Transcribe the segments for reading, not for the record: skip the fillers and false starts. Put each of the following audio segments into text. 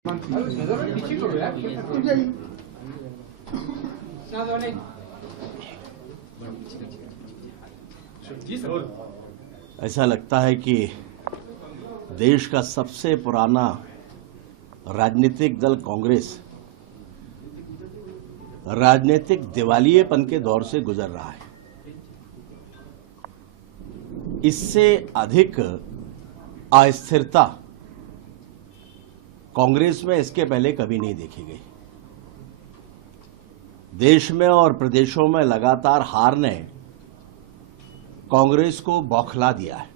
ऐसा लगता है कि देश का सबसे पुराना राजनीतिक दल कांग्रेस राजनीतिक दिवालियेपन के दौर से गुजर रहा है। इससे अधिक अस्थिरता कांग्रेस में इसके पहले कभी नहीं देखी गई। देश में और प्रदेशों में लगातार हार ने कांग्रेस को बौखला दिया है।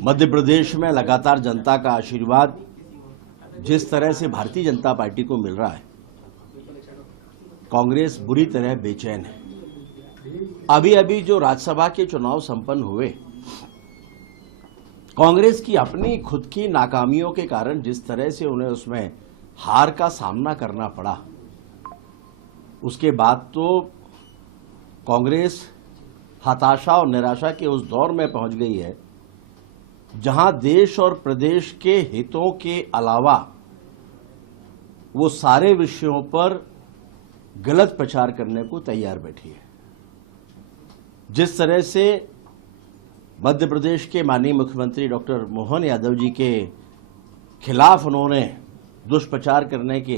मध्य प्रदेश में लगातार जनता का आशीर्वाद जिस तरह से भारतीय जनता पार्टी को मिल रहा है, कांग्रेस बुरी तरह बेचैन है। अभी अभी जो राज्यसभा के चुनाव संपन्न हुए, कांग्रेस की अपनी खुद की नाकामियों के कारण जिस तरह से उन्हें उसमें हार का सामना करना पड़ा, उसके बाद तो कांग्रेस हताशा और निराशा के उस दौर में पहुंच गई है जहां देश और प्रदेश के हितों के अलावा वो सारे विषयों पर गलत प्रचार करने को तैयार बैठी है। जिस तरह से मध्य प्रदेश के माननीय मुख्यमंत्री डॉक्टर मोहन यादव जी के खिलाफ उन्होंने दुष्प्रचार करने के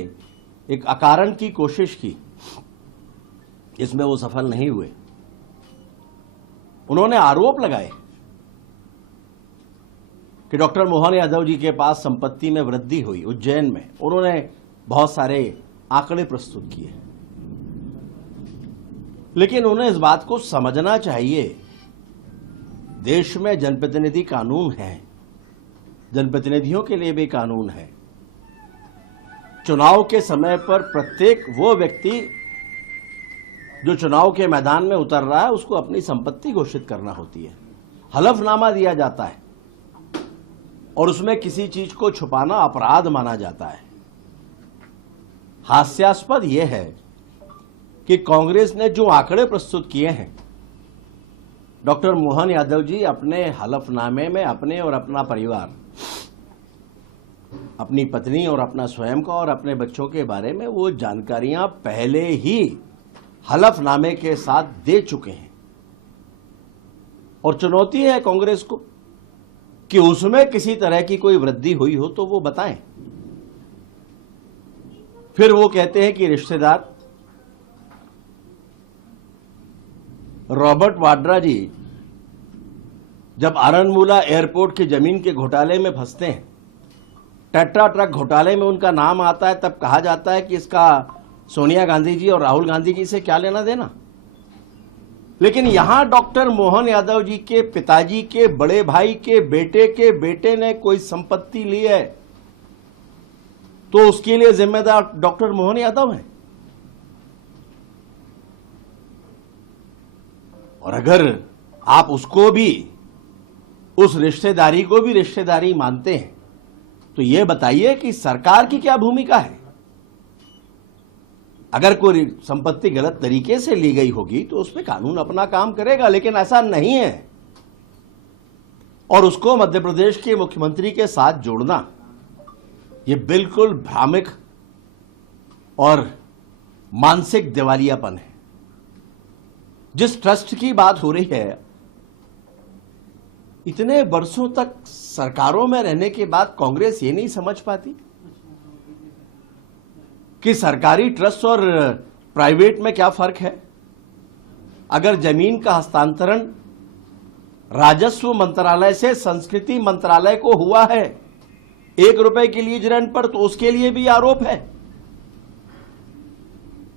एक अकारण की कोशिश की, इसमें वो सफल नहीं हुए। उन्होंने आरोप लगाए कि डॉक्टर मोहन यादव जी के पास संपत्ति में वृद्धि हुई उज्जैन में। उन्होंने बहुत सारे आंकड़े प्रस्तुत किए, लेकिन उन्हें इस बात को समझना चाहिए, देश में जनप्रतिनिधि कानून है, जनप्रतिनिधियों के लिए भी कानून है। चुनाव के समय पर प्रत्येक वो व्यक्ति जो चुनाव के मैदान में उतर रहा है उसको अपनी संपत्ति घोषित करना होती है। हलफनामा दिया जाता है और उसमें किसी चीज को छुपाना अपराध माना जाता है। हास्यास्पद यह है कि कांग्रेस ने जो आंकड़े प्रस्तुत किए हैं, डॉक्टर मोहन यादव जी अपने हलफनामे में अपने और अपना परिवार, अपनी पत्नी और अपना स्वयं का और अपने बच्चों के बारे में वो जानकारियां पहले ही हलफनामे के साथ दे चुके हैं। और चुनौती है कांग्रेस को कि उसमें किसी तरह की कोई वृद्धि हुई हो तो वो बताएं। फिर वो कहते हैं कि रिश्तेदार रॉबर्ट वाड्रा जी जब आरनमुला एयरपोर्ट की जमीन के घोटाले में फंसते हैं, टेट्रा ट्रक घोटाले में उनका नाम आता है, तब कहा जाता है कि इसका सोनिया गांधी जी और राहुल गांधी जी से क्या लेना देना। लेकिन यहां डॉक्टर मोहन यादव जी के पिताजी के बड़े भाई के बेटे ने कोई संपत्ति ली है तो उसके लिए जिम्मेदार डॉक्टर मोहन यादव हैं। और अगर आप उसको भी, उस रिश्तेदारी को भी रिश्तेदारी मानते हैं, तो यह बताइए कि सरकार की क्या भूमिका है। अगर कोई संपत्ति गलत तरीके से ली गई होगी तो उस पर कानून अपना काम करेगा, लेकिन ऐसा नहीं है। और उसको मध्य प्रदेश के मुख्यमंत्री के साथ जोड़ना यह बिल्कुल भ्रामक और मानसिक दिवालियापन है। जिस ट्रस्ट की बात हो रही है, इतने वर्षों तक सरकारों में रहने के बाद कांग्रेस ये नहीं समझ पाती कि सरकारी ट्रस्ट और प्राइवेट में क्या फर्क है। अगर जमीन का हस्तांतरण राजस्व मंत्रालय से संस्कृति मंत्रालय को हुआ है 1 रुपए की लीज रेंट पर, तो उसके लिए भी आरोप है।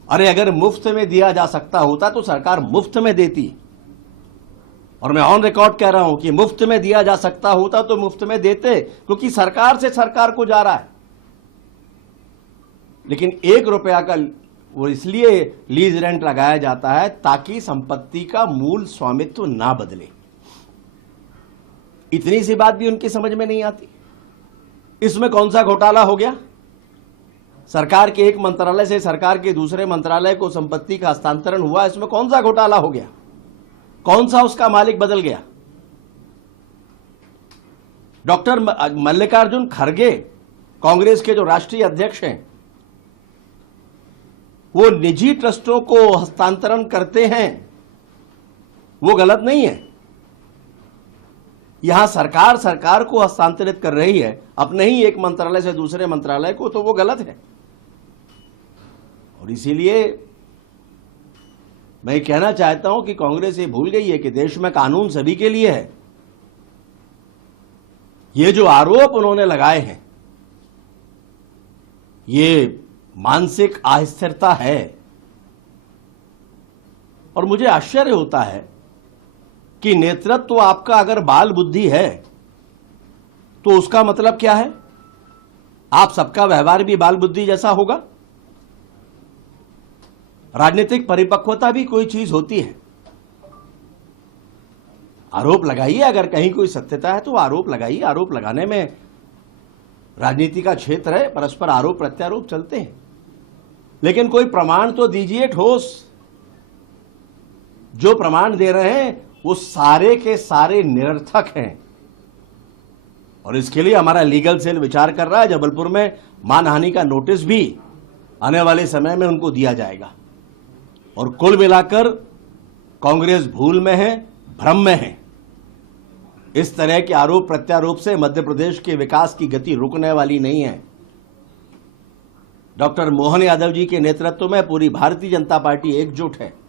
अरे अगर मुफ्त में दिया जा सकता होता तो सरकार मुफ्त में देती। और मैं ऑन रिकॉर्ड कह रहा हूं कि मुफ्त में दिया जा सकता होता तो मुफ्त में देते, क्योंकि सरकार से सरकार को जा रहा है। लेकिन 1 रुपया का वो इसलिए लीज रेंट लगाया जाता है ताकि संपत्ति का मूल स्वामित्व ना बदले। इतनी सी बात भी उनकी समझ में नहीं आती। इसमें कौन सा घोटाला हो गया? सरकार के एक मंत्रालय से सरकार के दूसरे मंत्रालय को संपत्ति का हस्तांतरण हुआ, इसमें कौन सा घोटाला हो गया? कौन सा उसका मालिक बदल गया? डॉक्टर मल्लिकार्जुन खड़गे कांग्रेस के जो राष्ट्रीय अध्यक्ष हैं वो निजी ट्रस्टों को हस्तांतरण करते हैं, वो गलत नहीं है। यहां सरकार को हस्तांतरित कर रही है अपने ही एक मंत्रालय से दूसरे मंत्रालय को, तो वो गलत है। और इसीलिए मैं कहना चाहता हूं कि कांग्रेस ये भूल गई है कि देश में कानून सभी के लिए है। ये जो आरोप उन्होंने लगाए हैं, ये मानसिक अस्थिरता है। और मुझे आश्चर्य होता है कि नेतृत्व आपका अगर बाल बुद्धि है तो उसका मतलब क्या है? आप सबका व्यवहार भी बाल बुद्धि जैसा होगा? राजनीतिक परिपक्वता भी कोई चीज होती है। आरोप लगाइए, अगर कहीं कोई सत्यता है तो आरोप लगाइए। आरोप लगाने में राजनीति का क्षेत्र है, परस्पर आरोप प्रत्यारोप चलते हैं, लेकिन कोई प्रमाण तो दीजिए ठोस। जो प्रमाण दे रहे हैं वो सारे के सारे निरर्थक हैं। और इसके लिए हमारा लीगल सेल विचार कर रहा है। जबलपुर में मानहानि का नोटिस भी आने वाले समय में उनको दिया जाएगा। और कुल मिलाकर कांग्रेस भूल में है, भ्रम में है। इस तरह के आरोप प्रत्यारोप से मध्य प्रदेश के विकास की गति रुकने वाली नहीं है। डॉक्टर मोहन यादव जी के नेतृत्व में पूरी भारतीय जनता पार्टी एकजुट है।